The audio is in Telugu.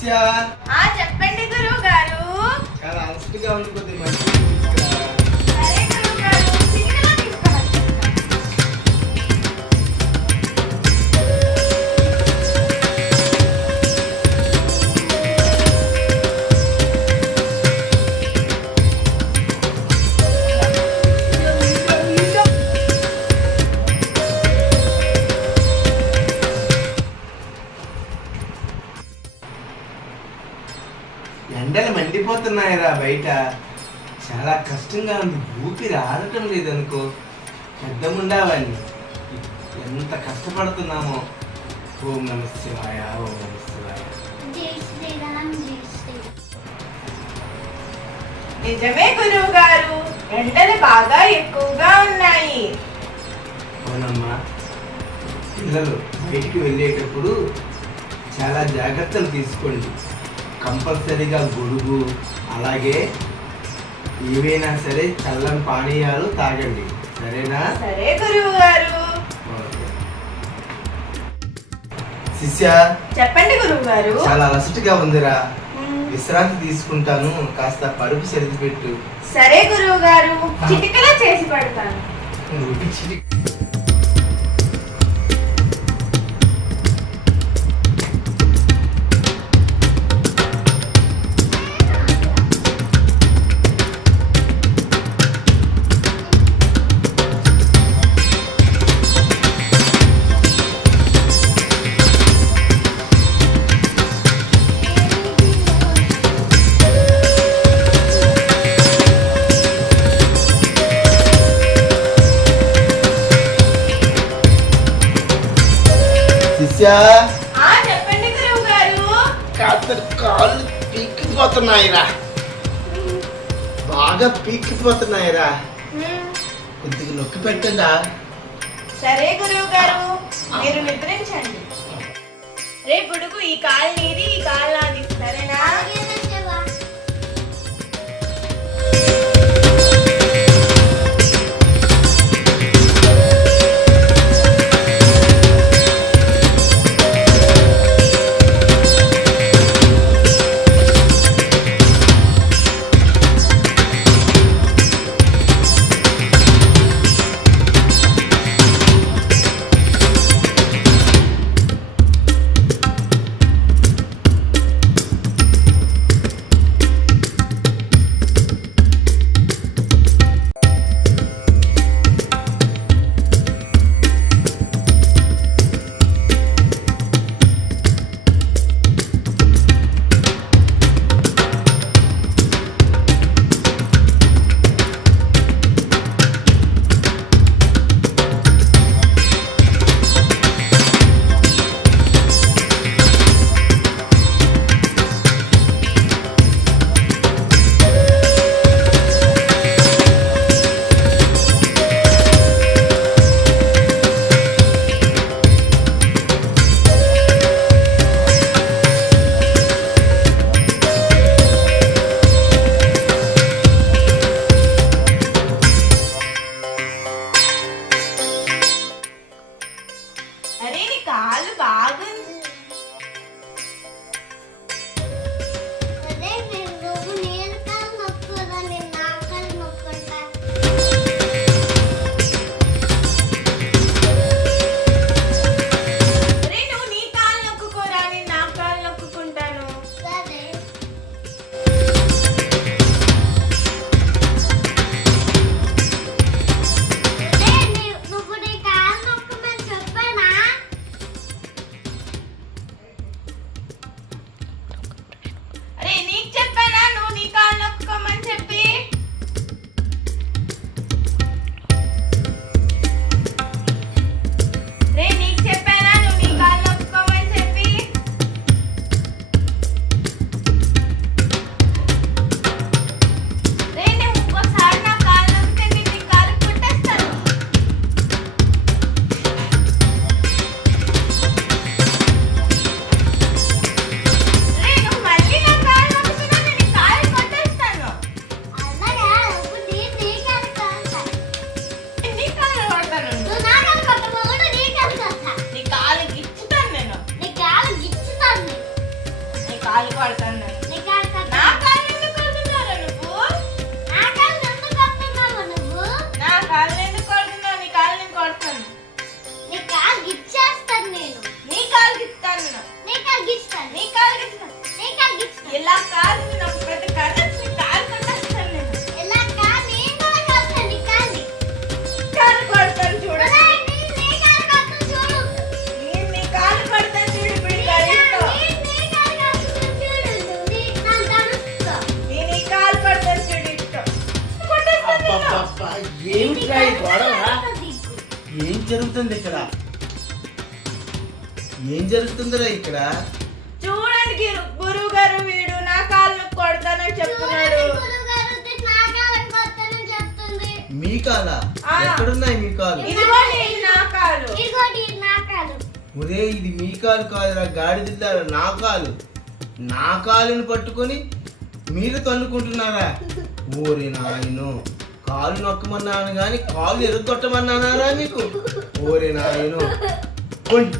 శిష్య చెప్పండి గురువు గారు. చాలా అలసటగా ఉంది, కొద్దిగా మంచి సరే గురువు గారు, చిటికలో తీసుకువచ్చేస్తాను. ఎండలు మండిపోతున్నాయిరా బయట. చాలా కష్టంగా ఉంది, ఊపిరి ఆడటం లేదనుకో. పెద్దముండావని ఎంత కష్టపడుతున్నామో. ఓం నమ శివాయ, ఓం నమ శివాయ. జై శ్రీరామ్, జై శ్రీరామ్. నిజమే గురువు గారు, ఎండలు బాగా ఎక్కువగా ఉన్నాయి. అవునమ్మా, పిల్లలు బయటికి వెళ్ళేటప్పుడు చాలా జాగ్రత్తలు తీసుకోండి. కంపల్సరీగా గొడుగు, అలాగే ఏవైనా సరే చల్లని పానీయాలు తాగండి, సరేనా? సరే గురువు గారు. ఓకే. శిష్య చెప్పండి గురువు గారు. చాలా అలసటగా ఉందిరా, విశ్రాంతి తీసుకుంటాను, కాస్త పరుపు సరిది పెట్టు. సరే గురువు గారు, చిటికలో చేసి పెడతాను. శిష్య చెప్పండి గురువు గారు. కాస్త కాళ్ళు పీక్కిపోతున్నాయిరా, బాగా పీక్కిపోతున్నాయిరా, కొద్దిగా నొక్కి పెట్టండా. సరే గురువు గారు, మీరు నిద్రించండి. రేపుడుకు ఈ కాలు నీది, ఈ కాలు నాది, సరేనా? అలాగే శివ. అరే నీ కాలు బాగుంది. అదే నువ్వు నేను కాలు నొక్కుదా, నేను నా కాలు నొక్కుంటా. అరే నువ్వు నీ కాలు నొక్కుకోరా, నేను నా కాలు నొక్కుంటాను. సరే. నువ్వు నీ కాలు నొక్కమని చెప్పానా? ఏమిట్రా ఈ గొడవ? ఏం జరుగుతుంది ఇక్కడ? ఏం జరుగుతుందిరా ఇక్కడ? చూడండి గురువు గారు, వీడు నా కాళ్ళు కొడతానని చెప్తున్నాడు. మీ కాలా? ఆ. ఎక్కడున్నాయి మీ కాలు? ఇదిగోండి ఇది నా కాలు. ఒరే ఇది మీ కాలు కాదురా గాడిదిల్లారా, నా కాలు. నా కాలుని పట్టుకొని మీరు తన్నుకుంటున్నారా? ఓరే నాయను, కాలు నొక్కమన్నాను గాని కాలు ఎరగొట్టమన్నారా మీకు? ఓరే నాయను, కొండి